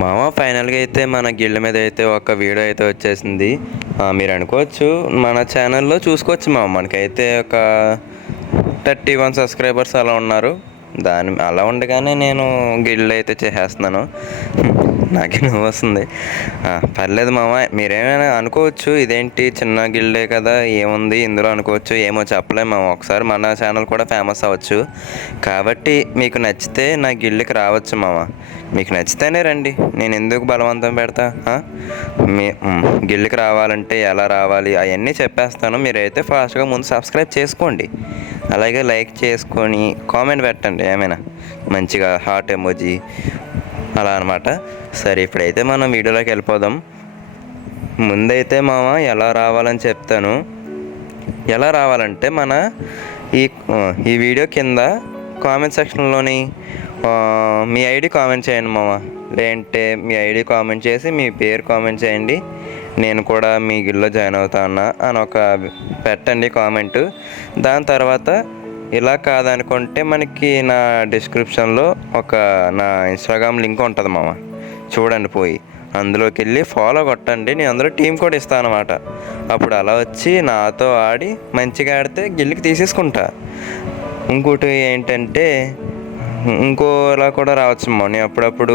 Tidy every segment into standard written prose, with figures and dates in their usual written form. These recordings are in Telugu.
మామ ఫైనల్గా అయితే మన గిళ్ళ మీద అయితే ఒక వీడియో అయితే వచ్చేసింది. మీరు అనుకోవచ్చు మన ఛానల్లో చూసుకోవచ్చు మామ, మనకైతే ఒక 31 సబ్స్క్రైబర్స్ అలా ఉన్నారు. అలా ఉండగానే నేను గిల్డ్ అయితే చేసేస్తున్నాను. నాకే నవ్వు వస్తుంది. పర్లేదు మామ, మీరేమైనా అనుకోవచ్చు ఇదేంటి చిన్న గిల్డే కదా ఏముంది ఇందులో అనుకోవచ్చు. ఏమో చెప్పలేము మామ, ఒకసారి మన ఛానల్ కూడా ఫేమస్ అవ్వచ్చు. కాబట్టి మీకు నచ్చితే నా గిల్డ్కి రావచ్చు మామ. మీకు నచ్చితేనే రండి, నేను ఎందుకు బలవంతం పెడతా. మీ గిల్డ్కి రావాలంటే ఎలా రావాలి అవన్నీ చెప్పేస్తాను. మీరైతే ఫాస్ట్గా ముందు సబ్స్క్రైబ్ చేసుకోండి, అలాగే లైక్ చేసుకొని కామెంట్ పెట్టండి ఏమైనా మంచిగా హార్ట్ ఎమోజీ అలా అనమాట. సరే ఇప్పుడైతే మనం వీడియోలోకి వెళ్ళిపోదాం. ముందైతే మామ ఎలా రావాలని చెప్తాను. ఎలా రావాలంటే మన ఈ వీడియో కింద కామెంట్ సెక్షన్లోని మీ ఐడి కామెంట్ చేయండి మామ. లేదంటే మీ ఐడి కామెంట్ చేసి మీ పేరు కామెంట్ చేయండి, నేను కూడా మీ గిల్లో జాయిన్ అవుతాను అని ఒక పెట్టండి కామెంటు. దాని తర్వాత ఇలా కాదనుకుంటే మనకి నా డిస్క్రిప్షన్లో నా ఇన్స్టాగ్రామ్ లింక్ ఉంటుంది మామ, చూడండి పోయి అందులోకి వెళ్ళి ఫాలో కొట్టండి. నేను అందులో టీం కూడా ఇస్తాను అనమాట. అప్పుడు అలా వచ్చి నాతో ఆడి మంచిగా ఆడితే గిల్లుకి తీసేసుకుంటా. ఇంకోటి ఏంటంటే ఇంకోలా కూడా రావచ్చు అమ్మా, నేను అప్పుడప్పుడు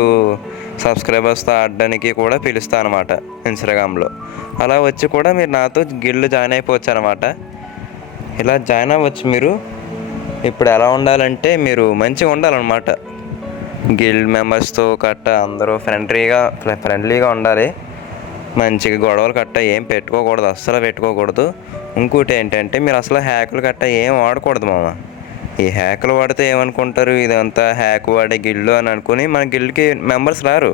సబ్స్క్రైబర్స్తో ఆడడానికి కూడా పిలుస్తాను అనమాట ఇన్స్టాగ్రామ్లో. అలా వచ్చి కూడా మీరు నాతో గిల్లు జాయిన్ అయిపోవచ్చు అనమాట. ఇలా జాయిన్ అవ్వచ్చు మీరు. ఇప్పుడు ఎలా ఉండాలంటే మీరు మంచిగా ఉండాలన్నమాట. గిల్డ్ మెంబర్స్తో కట్ట అందరూ ఫ్రెండ్లీగా ఉండాలి. మంచిగా గొడవలు కట్ట ఏం పెట్టుకోకూడదు, అస్సలు పెట్టుకోకూడదు. ఇంకోటి ఏంటంటే మీరు అసలు హ్యాకులు కట్ట ఏం వాడకూడదు మామ. ఈ హ్యాకులు వాడితే ఏమనుకుంటారు, ఇదంతా హ్యాక్ వాడే గిల్లు అని అనుకుని మన గిల్డ్కి మెంబర్స్ రారు.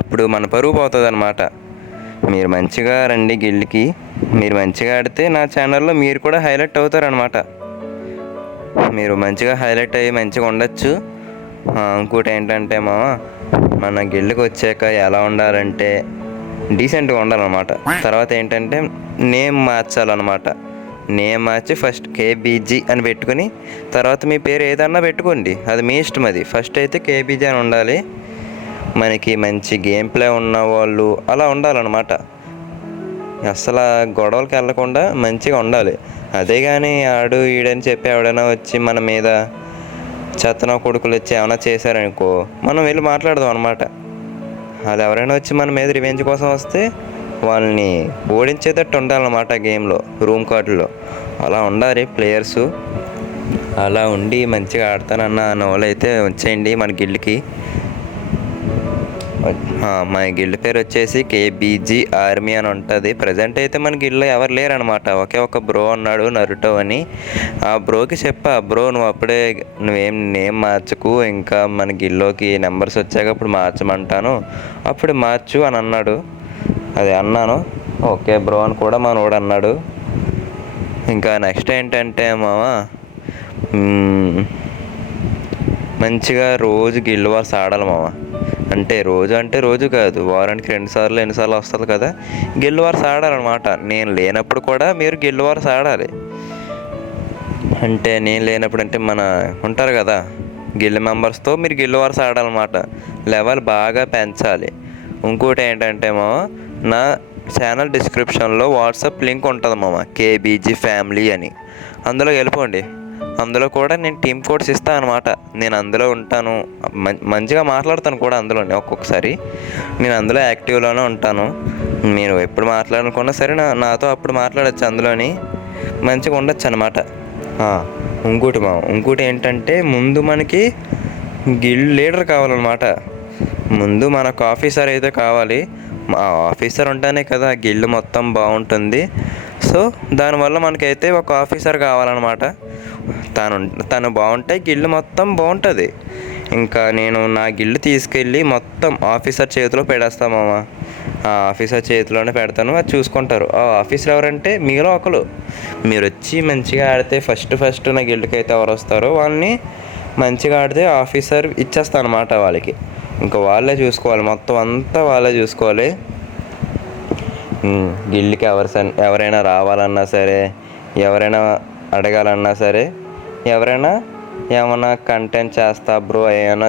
అప్పుడు మన పరువు పోతుంది అనమాట. మీరు మంచిగా రండి గిల్డ్కి. మీరు మంచిగా ఆడితే నా ఛానల్లో మీరు కూడా హైలైట్ అవుతారనమాట. మీరు మంచిగా హైలైట్ అయ్యి మంచిగా ఉండొచ్చు. ఇంకోటి ఏంటంటే మన గిల్డ్కి వచ్చాక ఎలా ఉండాలంటే డీసెంట్గా ఉండాలన్నమాట. తర్వాత ఏంటంటే నేమ్ మార్చాలన్నమాట. నేమ్ మార్చి ఫస్ట్ కేబీజీ అని పెట్టుకుని తర్వాత మీ పేరు ఏదన్నా పెట్టుకోండి, అది మీ ఇష్టం. అది ఫస్ట్ అయితే కేబీజీ అని ఉండాలి. మనకి మంచి గేమ్ ప్లే ఉన్న వాళ్ళు అలా ఉండాలన్నమాట. అసలు గొడవలకి వెళ్ళకుండా మంచిగా ఉండాలి. అదే కానీ ఆడు ఈడని చెప్పి ఎవడైనా వచ్చి మన మీద చెత్తన కొడుకులు వచ్చి ఏమైనా చేశారనుకో, మనం వెళ్ళి మాట్లాడదాం అనమాట. అది ఎవరైనా వచ్చి మన మీద రివెంజ్ కోసం వస్తే వాళ్ళని ఓడించేటట్టు ఉండాలన్నమాట. గేమ్లో రూమ్ కార్డులో అలా ఉండాలి ప్లేయర్సు. అలా ఉండి మంచిగా ఆడతానన్న వాళ్ళు అయితే వచ్చేయండి మన గిల్డ్కి. మా గిల్డ్ పేరు వచ్చేసి కేబీజీ ఆర్మీ అని ఉంటుంది. ప్రజెంట్ అయితే మన గిల్డ్లో ఎవరు లేరనమాట. ఒకే ఒక బ్రో అన్నాడు నరుటో అని. ఆ బ్రోకి బ్రో నువ్వేం నేమ్ మార్చకు, ఇంకా మన గిల్డ్లోకి నెంబర్స్ వచ్చాక అప్పుడు మార్చమంటాను, అప్పుడు మార్చు అని అన్నాడు. అది అన్నాను, ఓకే బ్రో అని కూడా మనోడు అన్నాడు. ఇంకా నెక్స్ట్ ఏంటంటే మంచిగా రోజు గిల్డ్ వార్స్ ఆడాలి మామ. అంటే రోజు కాదు, వారానికి 2 సార్లు ఎన్నిసార్లు వస్తుంది కదా గిల్డ్ వార్స్ ఆడాలన్నమాట. నేను లేనప్పుడు కూడా మీరు గిల్డ్ వార్స్ ఆడాలి. అంటే నేను లేనప్పుడు అంటే మన ఉంటారు కదా గిల్డ్ మెంబర్స్తో మీరు గిల్డ్ వార్స్ ఆడాలన్నమాట. లెవెల్ బాగా పెంచాలి. ఇంకోటి ఏంటంటే నా ఛానల్ డిస్క్రిప్షన్లో వాట్సాప్ లింక్ ఉంటుంది మామ, కేబీజీ ఫ్యామిలీ అని. అందులో వెళ్ళిపోండి. అందులో కూడా నేను టీమ్ కోడ్స్ ఇస్తాను అనమాట. నేను అందులో ఉంటాను, మంచిగా మాట్లాడతాను కూడా అందులోనే. ఒక్కొక్కసారి నేను అందులో యాక్టివ్లోనే ఉంటాను. మీరు ఎప్పుడు మాట్లాడాలనుకున్నా సరే నాతో అప్పుడు మాట్లాడచ్చు, అందులోని మంచిగా ఉండొచ్చు అనమాట. ఇంకోటి ఏంటంటే ముందు మనకి గిల్డ్ లీడర్ కావాలన్నమాట. ముందు మనకు ఆఫీసర్ అయితే కావాలి. ఆ ఆఫీసర్ ఉంటేనే కదా గిల్డ్ మొత్తం బాగుంటుంది. సో దానివల్ల మనకైతే ఒక ఆఫీసర్ కావాలన్నమాట. తను బాగుంటే గిల్డ్ మొత్తం బాగుంటుంది. ఇంకా నేను నా గిల్డ్ తీసుకెళ్ళి మొత్తం ఆఫీసర్ చేతిలో పెడేస్తామమ్మా. ఆ ఆఫీసర్ చేతిలోనే పెడతాను, అది చూసుకుంటారు. ఆ ఆఫీసర్ ఎవరంటే మీలో ఒకరు. మీరు వచ్చి మంచిగా ఆడితే ఫస్ట్ నా గిల్డ్కి అయితే ఎవరు వస్తారో వాళ్ళని మంచిగా ఆడితే ఆఫీసర్ ఇచ్చేస్తాను అనమాట వాళ్ళకి. ఇంకా వాళ్ళే చూసుకోవాలి, మొత్తం అంతా వాళ్ళే చూసుకోవాలి. గిల్డ్కి ఎవరైనా రావాలన్నా సరే, ఎవరైనా అడగాలన్నా సరే, ఎవరైనా ఏమన్నా కంటెంట్ చేస్తా బ్రో ఏమైనా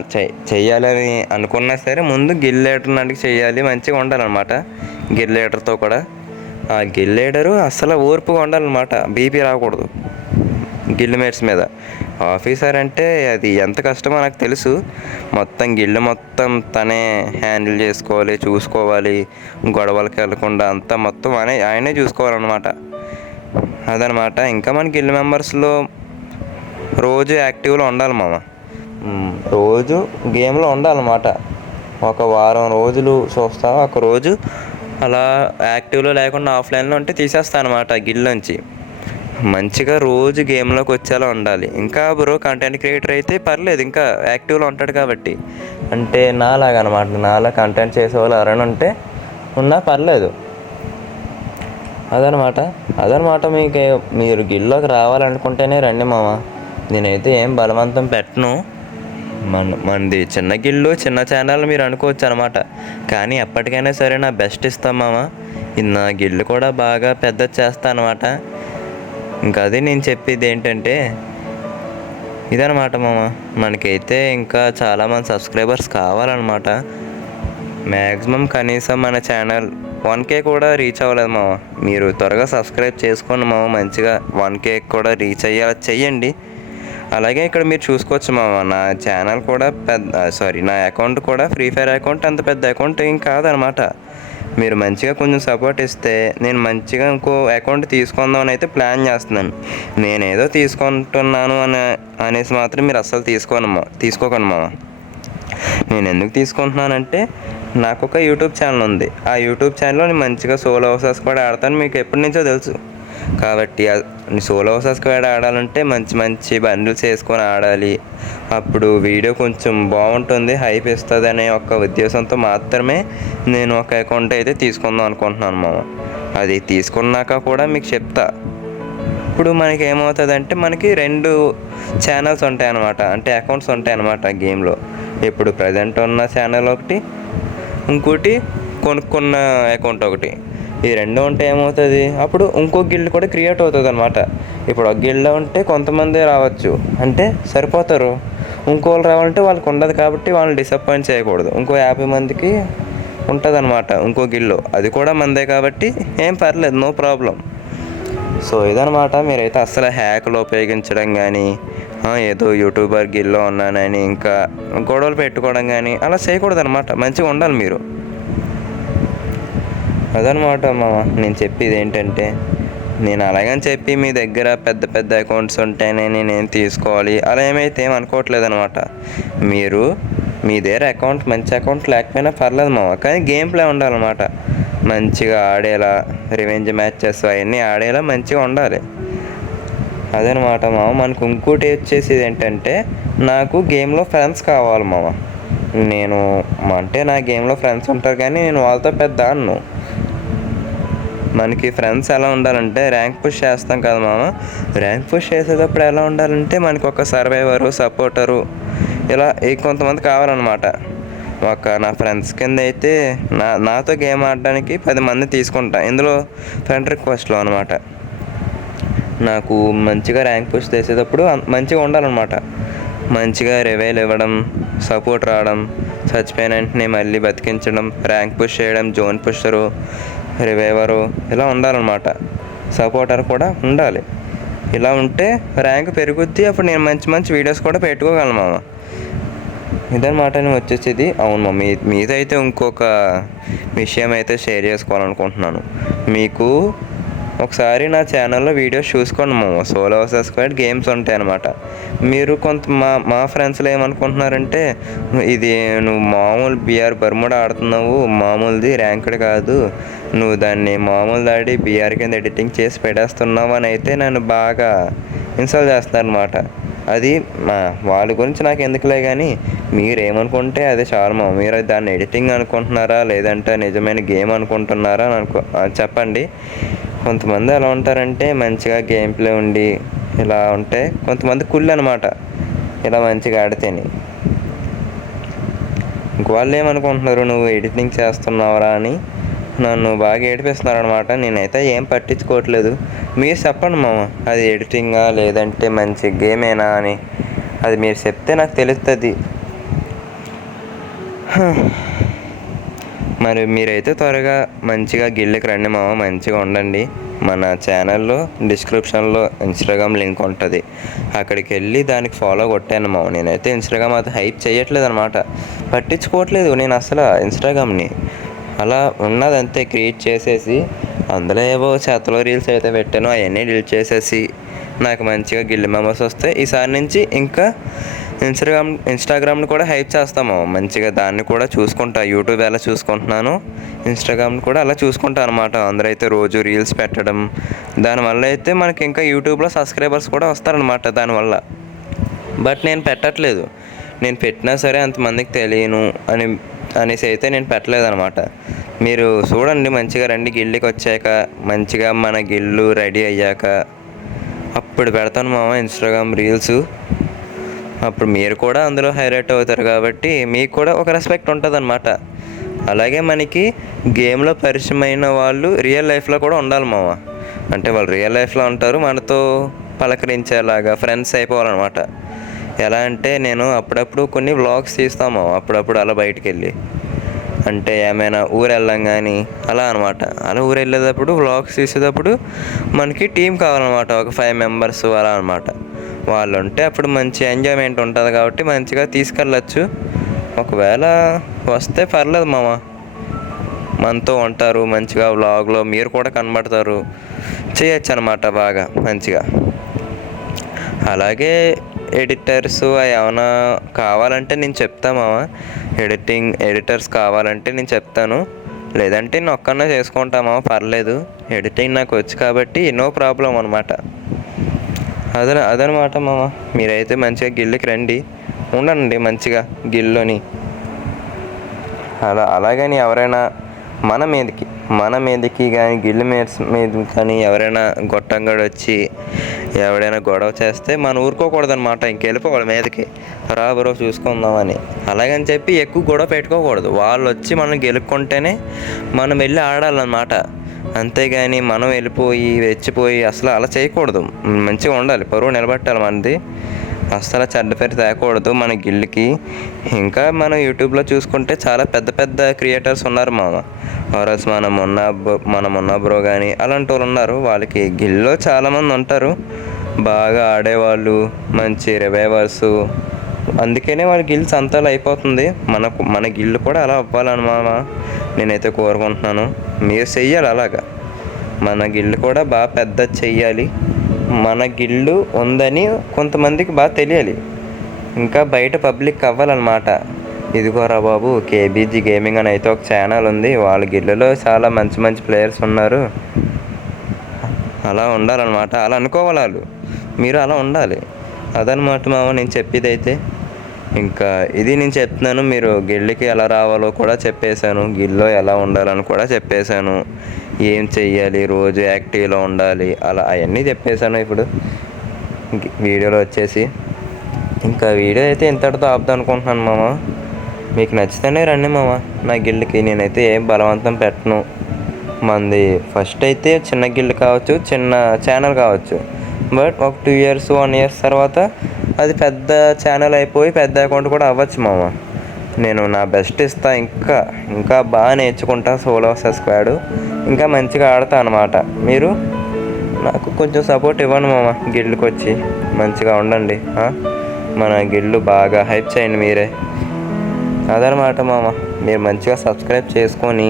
చెయ్యాలని అనుకున్నా సరే ముందు గిల్లేటర్ నాటికి చెయ్యాలి, మంచిగా ఉండాలన్నమాట. గిల్లేటర్తో కూడా ఆ గిల్లేటరు అస్సలు ఓర్పుగా ఉండాలన్నమాట, బీపీ రాకూడదు గిల్లు మేట్స్ మీద. ఆఫీసర్ అంటే అది ఎంత కష్టమో నాకు తెలుసు. మొత్తం గిల్లు మొత్తం తనే హ్యాండిల్ చేసుకోవాలి, చూసుకోవాలి, గొడవలకి వెళ్ళకుండా అంతా మొత్తం ఆయనే చూసుకోవాలన్నమాట. అదనమాట. ఇంకా మన గిల్లు మెంబర్స్లో రోజు యాక్టివ్లో ఉండాలి మామ, రోజు గేమ్లో ఉండాలన్నమాట. ఒక వారం రోజులు చూస్తా, ఒక రోజు అలా యాక్టివ్లో లేకుండా ఆఫ్లైన్లో ఉంటే తీసేస్తాను అనమాట గిల్లోంచి. మంచిగా రోజు గేమ్లోకి వచ్చేలా ఉండాలి. ఇంకా బ్రో కంటెంట్ క్రియేటర్ అయితే పర్లేదు, ఇంకా యాక్టివ్లో ఉంటాడు కాబట్టి. అంటే నాలాగా అనమాట, నాలా కంటెంట్ చేసేవాళ్ళు ఎవరైనా ఉంటే ఉన్నా పర్లేదు. అదనమాట మీరు గిల్లోకి రావాలనుకుంటేనే రండి మామ. నేనైతే ఏం బలవంతం పెట్టను. మనది చిన్న గిల్లు, చిన్న ఛానల్ మీరు అనుకోవచ్చు అనమాట. కానీ ఎప్పటికైనా సరే నా బెస్ట్ ఇస్తాం మామ. నా గిల్లు కూడా బాగా పెద్ద చేస్తా అనమాట. ఇంకా అది నేను చెప్పేది ఏంటంటే ఇదనమాట మామ. మనకైతే ఇంకా చాలామంది సబ్స్క్రైబర్స్ కావాలన్నమాట. మ్యాక్సిమం కనీసం మన ఛానల్ 1K కూడా రీచ్ అవ్వలేదు మామ. మీరు త్వరగా సబ్స్క్రైబ్ చేసుకోండి మామ, మంచిగా 1K కూడా రీచ్ అయ్యేలా చెయ్యండి. అలాగే ఇక్కడ మీరు చూసుకోవచ్చు మామ, నా ఛానల్ కూడా నా అకౌంట్ కూడా ఫ్రీ ఫైర్ అకౌంట్, అంత పెద్ద అకౌంట్ ఏం కాదనమాట. మీరు మంచిగా కొంచెం సపోర్ట్ ఇస్తే నేను మంచిగా ఇంకో అకౌంట్ తీసుకుందామని అయితే ప్లాన్ చేస్తున్నాను. నేనేదో తీసుకుంటున్నాను అనేసి మాత్రం మీరు అస్సలు తీసుకోకండి మామ. నేను ఎందుకు తీసుకుంటున్నానంటే నాకు ఒక యూట్యూబ్ ఛానల్ ఉంది. ఆ యూట్యూబ్ ఛానల్లో నేను మంచిగా సోలో హౌసెస్ కూడా ఆడతాను, మీకు ఎప్పటి నుంచో తెలుసు. కాబట్టి సోలో హౌసెస్ కూడా ఆడాలంటే మంచి బండిల్స్ వేసుకొని ఆడాలి. అప్పుడు వీడియో కొంచెం బాగుంటుంది, హైప్ ఇస్తుంది అనే ఒక ఉద్దేశంతో మాత్రమే నేను ఒక అకౌంట్ అయితే తీసుకుందాం అనుకుంటున్నాను మామ. అది తీసుకున్నాక కూడా మీకు చెప్తా. ఇప్పుడు మనకి ఏమవుతుందంటే మనకి 2 ఛానల్స్ ఉంటాయి అన్నమాట, అంటే అకౌంట్స్ ఉంటాయి అన్నమాట గేమ్లో. ఇప్పుడు ప్రజెంట్ ఉన్న ఛానల్ ఒకటి, ఇంకోటి కొనుక్కున్న అకౌంట్ ఒకటి. ఈ 2 ఉంటే ఏమవుతుంది, అప్పుడు ఇంకో గిల్డ్ కూడా క్రియేట్ అవుతుంది అనమాట. ఇప్పుడు ఒక గిల్డ్లో ఉంటే కొంతమంది రావచ్చు అంటే సరిపోతారు, ఇంకోళ్ళు రావాలంటే వాళ్ళకి ఉండదు. కాబట్టి వాళ్ళని డిసప్పాయింట్ చేయకూడదు. ఇంకో 50 మందికి ఉంటుంది అనమాట ఇంకో గిల్డ్లో, అది కూడా మందే కాబట్టి ఏం పర్లేదు, నో ప్రాబ్లం. సో ఇదనమాట. మీరైతే అస్సలు హ్యాక్లు ఉపయోగించడం కానీ, ఏదో యూట్యూబర్ గిల్లో ఉన్నానని ఇంకా గొడవలు పెట్టుకోవడం కానీ అలా చేయకూడదు అనమాట. మంచిగా ఉండాలి మీరు. అదనమాట మామ నేను చెప్పేది ఏంటంటే, నేను అలాగని చెప్పి మీ దగ్గర పెద్ద అకౌంట్స్ ఉంటేనే నేనేం తీసుకోవాలి అలా ఏమైతే అనుకోవట్లేదు అనమాట. మీరు మీ దగ్గర మంచి అకౌంట్ లేకపోయినా పర్లేదు మామ, కానీ గేమ్ ప్లే ఉండాలన్నమాట. మంచిగా ఆడేలా, రివెంజ్ మ్యాచెస్ అవన్నీ ఆడేలా మంచిగా ఉండాలి. అదనమాట మామ. మనకు ఇంకోటి వచ్చేసి ఏంటంటే, నాకు గేమ్లో ఫ్రెండ్స్ కావాలి మామ. అంటే నా గేమ్లో ఫ్రెండ్స్ ఉంటారు కానీ నేను వాళ్ళతో పెద్ద ఆడను. మనకి ఫ్రెండ్స్ ఎలా ఉండాలంటే, ర్యాంక్ పుష్ చేస్తాం కదా మామ, ర్యాంక్ పుష్ చేసేటప్పుడు ఎలా ఉండాలంటే మనకు ఒక సర్వైవరు, సపోర్టరు ఇలా కొంతమంది కావాలన్నమాట. నా ఫ్రెండ్స్ కింద అయితే నాతో గేమ్ ఆడడానికి 10 మంది తీసుకుంటా, ఇందులో ఫ్రెండ్ రిక్వెస్ట్లో అనమాట. నాకు మంచిగా ర్యాంక్ పుష్ చేసేటప్పుడు మంచిగా ఉండాలన్నమాట. మంచిగా రివైల్ ఇవ్వడం, సపోర్ట్ రావడం, చచ్చిపోయిన వెంటనే మళ్ళీ బతికించడం, ర్యాంక్ పుష్ చేయడం, జోన్ పుషరు, రివైవరు ఇలా ఉండాలన్నమాట. సపోర్టర్ కూడా ఉండాలి. ఇలా ఉంటే ర్యాంక్ పెరుగుద్ది. అప్పుడు నేను మంచి వీడియోస్ కూడా పెట్టుకోగలను మామ. ఇదన్నమాట నేను వచ్చేసేది. అవును మామ, మీతో అయితే ఇంకొక విషయం అయితే షేర్ చేసుకోవాలనుకుంటున్నాను. మీకు ఒకసారి నా ఛానల్లో వీడియోస్ చూసుకోండి మామ. సోలో వర్సెస్ స్క్వాడ్ గేమ్స్ ఉంటాయి అన్నమాట. మీరు మా ఫ్రెండ్స్లో ఏమనుకుంటున్నారంటే, ఇది నువ్వు మామూలు బిఆర్ బర్ముడా ఆడుతున్నావు, మామూలుది ర్యాంక్డ్ కాదు, నువ్వు దాన్ని మామూలు ఆడి బిఆర్ కింద ఎడిటింగ్ చేసి పెట్టేస్తున్నావు అని అయితే నన్ను బాగా ఇన్సల్ట్ చేస్తున్నారు అనమాట. అది వాళ్ళ గురించి నాకు ఎందుకులే, కానీ మీరేమనుకుంటే అదే చాలు మామ. మీరు దాన్ని ఎడిటింగ్ అనుకుంటున్నారా లేదంటే నిజమైన గేమ్ అనుకుంటున్నారా అని చెప్పండి. కొంతమంది ఎలా ఉంటారంటే, మంచిగా గేమ్ ప్లే ఉండి ఇలా ఉంటే కొంతమంది కుళ్ళు అనమాట, ఇలా మంచిగా ఆడితేనే. ఇంకోళ్ళు ఏమనుకుంటున్నారు, నువ్వు ఎడిటింగ్ చేస్తున్నావురా అని నన్ను బాగా ఏడిపిస్తున్నారు అనమాట. నేనైతే ఏం పట్టించుకోవట్లేదు. మీరు చెప్పండి మామ, అది ఎడిటింగా లేదంటే మంచి గేమేనా అని. అది మీరు చెప్తే నాకు తెలుస్తుంది. మరి మీరైతే త్వరగా మంచిగా గిల్లుకి రండి మామ, మంచిగా ఉండండి. మన ఛానల్లో డిస్క్రిప్షన్లో ఇన్స్టాగ్రామ్ లింక్ ఉంటుంది, అక్కడికి వెళ్ళి దానికి ఫాలో కొట్టాను మామ. నేనైతే ఇన్స్టాగ్రామ్ అది హైప్ చేయట్లేదు అనమాట, పట్టించుకోవట్లేదు నేను అసలు ఇన్స్టాగ్రామ్ని. అలా ఉన్నదంతే క్రియేట్ చేసేసి అందులో ఏవో చేతలో రీల్స్ అయితే పెట్టాను, అవన్నీ డిలీట్ చేసేసి నాకు మంచిగా గిల్లి మెంబర్స్ వస్తాయి. ఈసారి నుంచి ఇంకా ఇన్స్టాగ్రామ్ని కూడా హైప్ చేస్తాము మంచిగా. దాన్ని కూడా చూసుకుంటా, యూట్యూబ్ ఎలా చూసుకుంటున్నాను ఇన్స్టాగ్రామ్ని కూడా అలా చూసుకుంటాను అనమాట. అందరూ అయితే రోజు రీల్స్ పెట్టడం, దానివల్ల అయితే మనకి ఇంకా యూట్యూబ్లో సబ్స్క్రైబర్స్ కూడా వస్తారనమాట దానివల్ల. బట్ నేను పెట్టట్లేదు, నేను పెట్టినా సరే అంతమందికి తెలియను అనేసి అయితే నేను పెట్టలేదు అనమాట. మీరు చూడండి, మంచిగా రండి. గిల్లుకి వచ్చాక మంచిగా మన గిల్లు రెడీ అయ్యాక అప్పుడు పెడతాను మామ ఇన్స్టాగ్రామ్ రీల్స్. అప్పుడు మీరు కూడా అందులో హైలైట్ అవుతారు కాబట్టి మీకు కూడా ఒక రెస్పెక్ట్ ఉంటుంది అనమాట. అలాగే మనకి గేమ్లో పరిచయమైన వాళ్ళు రియల్ లైఫ్లో కూడా ఉండాలి మామ. అంటే వాళ్ళు రియల్ లైఫ్లో ఉంటారు, మనతో పలకరించేలాగా ఫ్రెండ్స్ అయిపోవాలన్నమాట. ఎలా అంటే నేను అప్పుడప్పుడు కొన్ని వ్లాగ్స్ తీస్తాము అప్పుడప్పుడు అలా బయటికి వెళ్ళి, అంటే ఏమైనా ఊరు వెళ్ళాం కానీ అలా అనమాట. అలా ఊరు వెళ్ళేటప్పుడు వ్లాగ్స్ తీసేటప్పుడు మనకి టీం కావాలన్నమాట, ఒక 5 మెంబర్స్ అలా అనమాట. వాళ్ళు ఉంటే అప్పుడు మంచి ఎంజాయ్మెంట్ ఉంటుంది కాబట్టి మంచిగా తీసుకెళ్ళచ్చు. ఒకవేళ వస్తే పర్లేదు మామ, మనతో ఉంటారు మంచిగా, వ్లాగ్లో మీరు కూడా కనబడతారు, చేయొచ్చు అనమాట బాగా మంచిగా. అలాగే ఎడిటర్స్ ఏమైనా కావాలంటే నేను చెప్తాను మామ, ఎడిటర్స్ కావాలంటే నేను చెప్తాను, లేదంటే నేను ఒక్కనే చేసుకుంటామా పర్లేదు. ఎడిటింగ్ నాకు వచ్చు కాబట్టి నో ప్రాబ్లం అనమాట. అదనమాట మామ. మీరైతే మంచిగా గిల్లుకి రండి, ఉండండి మంచిగా గిల్లుని. అలాగని ఎవరైనా మన మీదకి కానీ గిల్లు మీద కానీ ఎవరైనా గొట్టంగడు వచ్చి ఎవడైనా గొడవ చేస్తే మనం ఊరుకోకూడదనమాట, ఇంకెళ్ళిపోవాలి మీదకి, రా బ్రో చూసుకుందామని. అలాగని చెప్పి ఎక్కువ గొడవ పెట్టుకోకూడదు. వాళ్ళు వచ్చి మనం గెలుక్కుంటేనే మనం వెళ్ళి ఆడాలన్నమాట. అంతేగాని మనం వెళ్ళిపోయి రెచ్చిపోయి అసలు అలా చేయకూడదు. మంచిగా ఉండాలి, పరువు నిలబెట్టాలి మనది, అస్సలు చెడ్డ పేరు తేకూడదు మన గిల్లుకి. ఇంకా మనం యూట్యూబ్లో చూసుకుంటే చాలా పెద్ద పెద్ద క్రియేటర్స్ ఉన్నారు మామ. ఆర్ఎస్ మనమున్న బ్రో కానీ అలాంటి వాళ్ళు ఉన్నారు. వాళ్ళకి గిల్లో చాలామంది ఉంటారు బాగా ఆడేవాళ్ళు, మంచి రివైవర్స్. అందుకనే వాళ్ళ గిల్స్ అంతలా అయిపోతుంది. మన గిల్లు కూడా అలా అవ్వాలని మామ నేనైతే కోరుకుంటున్నాను. మీరు చెయ్యాలి అలాగా, మన గిల్లు కూడా బాగా పెద్ద చెయ్యాలి. మన గిల్లు ఉందని కొంతమందికి బాగా తెలియాలి, ఇంకా బయట పబ్లిక్ అవ్వాలన్నమాట. ఇదిగోరా బాబు, కేబీజీ గేమింగ్ అని అయితే ఒక ఛానల్ ఉంది, వాళ్ళ గిల్లులో చాలా మంచి మంచి ప్లేయర్స్ ఉన్నారు, అలా ఉండాలన్నమాట. అలా అనుకోవాలి వాళ్ళు, మీరు అలా ఉండాలి. అదనమాట మామ నేను చెప్పేది అయితే. ఇంకా ఇది నేను చెప్తున్నాను, మీరు గిల్లుకి ఎలా రావాలో కూడా చెప్పేశాను, గిల్లో ఎలా ఉండాలని కూడా చెప్పేశాను, ఏం చెయ్యాలి, రోజు యాక్టివ్లో ఉండాలి, అలా అవన్నీ చెప్పేశాను ఇప్పుడు వీడియోలో వచ్చేసి. ఇంకా వీడియో అయితే ఇంతటితో ఆపుదాం అనుకుంటున్నాను మామ. మీకు నచ్చితేనే రండి మామ నా గిల్లుకి, నేనైతే ఏం బలవంతం పెట్టను. మంది ఫస్ట్ అయితే చిన్న గిల్లు కావచ్చు, చిన్న ఛానల్ కావచ్చు, బట్ ఒక 2 years 1 year తర్వాత అది పెద్ద ఛానల్ అయిపోయి పెద్ద అకౌంట్ కూడా అవ్వచ్చు మామ. నేను నా బెస్ట్ ఇస్తా, ఇంకా బాగా నేర్చుకుంటా సోలో వర్సెస్ స్క్వాడ్, ఇంకా మంచిగా ఆడతా అనమాట. మీరు నాకు కొంచెం సపోర్ట్ ఇవ్వండి మామ, గిల్లుకి వచ్చి మంచిగా ఉండండి. మన గిల్లు బాగా హైప్ చేయండి మీరే. అదనమాట మామ. మీరు మంచిగా సబ్స్క్రైబ్ చేసుకొని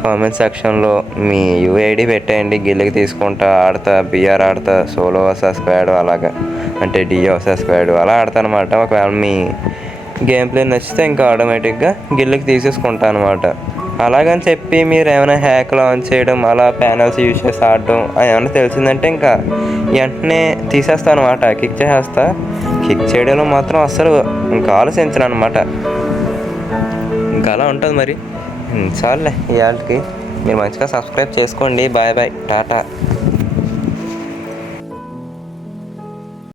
కామెంట్ సెక్షన్లో మీ యూఐడి పెట్టేయండి, గిల్లుకి తీసుకుంటా, ఆడతా, బిఆర్ ఆడతా, సోలో వర్సెస్ స్క్వాడ్ అలాగా, అంటే డియో వర్సెస్ స్క్వాడ్ అలా ఆడతా అనమాట. ఒకవేళ మీ గేమ్ ప్లే నచ్చితే ఇంకా ఆటోమేటిక్గా గిల్లుకి తీసేసుకుంటా అనమాట. అలాగని చెప్పి మీరు ఏమైనా హ్యాక్ లాంచ్ చేయడం, అలా ప్యానల్స్ యూజ్ చేసి ఆడడం ఏమైనా తెలిసిందంటే ఇంకా వెంటనే తీసేస్తాను అనమాట, కిక్ చేసేస్తా. కిక్ చేయడంలో మాత్రం అస్సలు ఇంకా ఆలోచించను అనమాట. ఇంకా అలా ఉంటుంది మరి. చాలులే ఇవాళకి, మీరు మంచిగా సబ్స్క్రైబ్ చేసుకోండి. Bye bye, Tata.